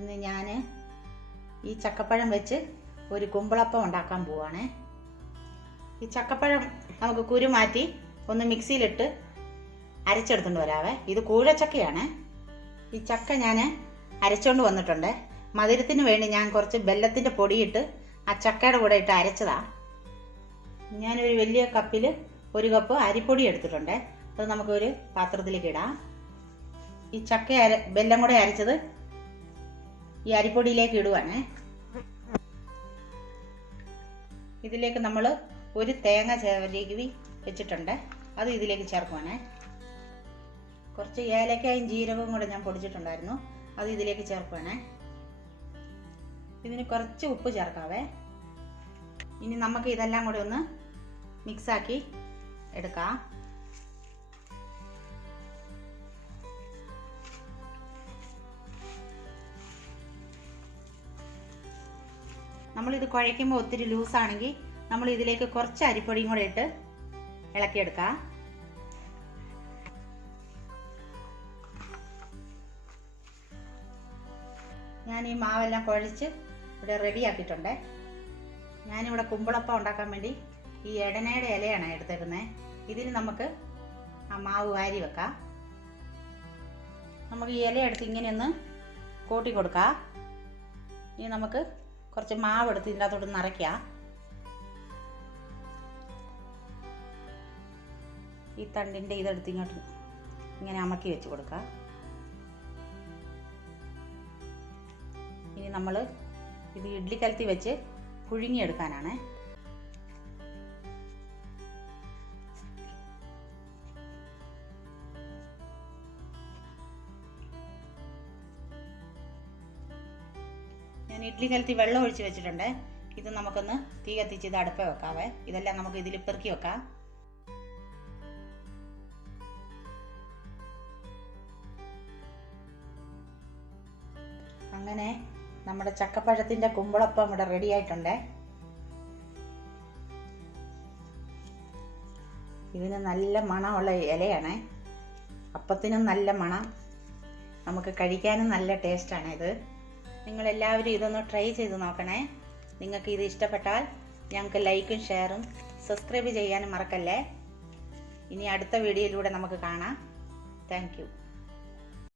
ഇന്ന് ഞാൻ ഈ ചക്കപ്പഴം വെച്ച് ഒരു കുമ്പിളപ്പം ഉണ്ടാക്കാൻ പോവാണേ. ഈ ചക്കപ്പഴം നമുക്ക് കുരു മാറ്റി ഒന്ന് മിക്സിയിലിട്ട് അരച്ചെടുത്തുകൊണ്ട് വരാവേ. ഇത് കൂഴച്ചക്കയാണ്. ഈ ചക്ക ഞാൻ അരച്ചുകൊണ്ട് വന്നിട്ടുണ്ട്. മധുരത്തിന് വേണ്ടി ഞാൻ കുറച്ച് വെല്ലത്തിൻ്റെ പൊടിയിട്ട് ആ ചക്കയുടെ കൂടെ ഇട്ട് അരച്ചതാണ്. ഞാനൊരു വലിയ കപ്പിൽ 1 കപ്പ് അരിപ്പൊടി എടുത്തിട്ടുണ്ട്. അത് നമുക്കൊരു പാത്രത്തിലേക്ക് ഇടാം. ഈ ചക്ക വെല്ലം കൂടെ അരച്ചത് ഈ അരിപ്പൊടിയിലേക്ക് ഇടുവാണേ. ഇതിലേക്ക് നമ്മൾ ഒരു തേങ്ങ ചിരകി വെച്ചിട്ടുണ്ട്. അത് ഇതിലേക്ക് ചേർക്കുവാണേ. കുറച്ച് ഏലക്കായും ജീരകവും കൂടെ ഞാൻ പൊടിച്ചിട്ടുണ്ടായിരുന്നു. അത് ഇതിലേക്ക് ചേർക്കുവാണേ. ഇതിന് കുറച്ച് ഉപ്പ് ചേർക്കാവേ. ഇനി നമുക്ക് ഇതെല്ലാം കൂടെ ഒന്ന് മിക്സാക്കി എടുക്കാം. നമ്മളിത് കുഴയ്ക്കുമ്പോൾ ഒത്തിരി ലൂസാണെങ്കിൽ നമ്മൾ ഇതിലേക്ക് കുറച്ച് അരിപ്പൊടിയും കൂടെ ഇട്ട് ഇളക്കിയെടുക്കാം. ഞാൻ ഈ മാവെല്ലാം കുഴച്ച് ഇവിടെ റെഡിയാക്കിയിട്ടുണ്ട്. ഞാനിവിടെ കുമ്പിളപ്പം ഉണ്ടാക്കാൻ വേണ്ടി ഈ എടനയുടെ ഇലയാണ് എടുത്തേക്കുന്നത്. ഇതിൽ നമുക്ക് ആ മാവ് വാരി വെക്കാം. നമുക്ക് ഈ ഇല എടുത്ത് ഇങ്ങനെ ഒന്ന് കൂട്ടി കൊടുക്കാം. ഇനി നമുക്ക് കുറച്ച് മാവ് എടുത്ത് ഇതിൻ്റെ അകത്തോട്ട് നിറയ്ക്കാം. ഈ തണ്ടിൻ്റെ ഇതെടുത്ത് ഇങ്ങോട്ട് ഇങ്ങനെ അമക്കി വെച്ച് കൊടുക്കാം. ഇനി നമ്മൾ ഇത് ഇഡ്ഡലിക്കലത്തിൽ വെച്ച് പുഴുങ്ങിയെടുക്കാനാണ്. ഞാൻ ഇഡ്ഡലിക്കലത്തിൽ വെള്ളം ഒഴിച്ച് വെച്ചിട്ടുണ്ട്. ഇത് നമുക്കൊന്ന് തീ കത്തിച്ച് ഇത് അടുപ്പേ വെക്കാവേ. ഇതെല്ലാം നമുക്ക് ഇതിൽ പെറുക്കി വെക്കാം. അങ്ങനെ നമ്മുടെ ചക്കപ്പഴത്തിൻ്റെ കുമ്പിളപ്പം ഇവിടെ റെഡി ആയിട്ടുണ്ട്. ഇതിന് നല്ല മണമുള്ള ഇലയാണ്. അപ്പത്തിനും നല്ല മണം, നമുക്ക് കഴിക്കാനും നല്ല ടേസ്റ്റാണ് ഇത്. നിങ്ങളെല്ലാവരും ഇതൊന്ന് ട്രൈ ചെയ്ത് നോക്കണേ. നിങ്ങൾക്ക് ഇത് ഇഷ്ടപ്പെട്ടാൽ ഞങ്ങൾക്ക് ലൈക്കും ഷെയറും സബ്സ്ക്രൈബ് ചെയ്യാനും മറക്കല്ലേ. ഇനി അടുത്ത വീഡിയോയിലൂടെ നമുക്ക് കാണാം. Thank you.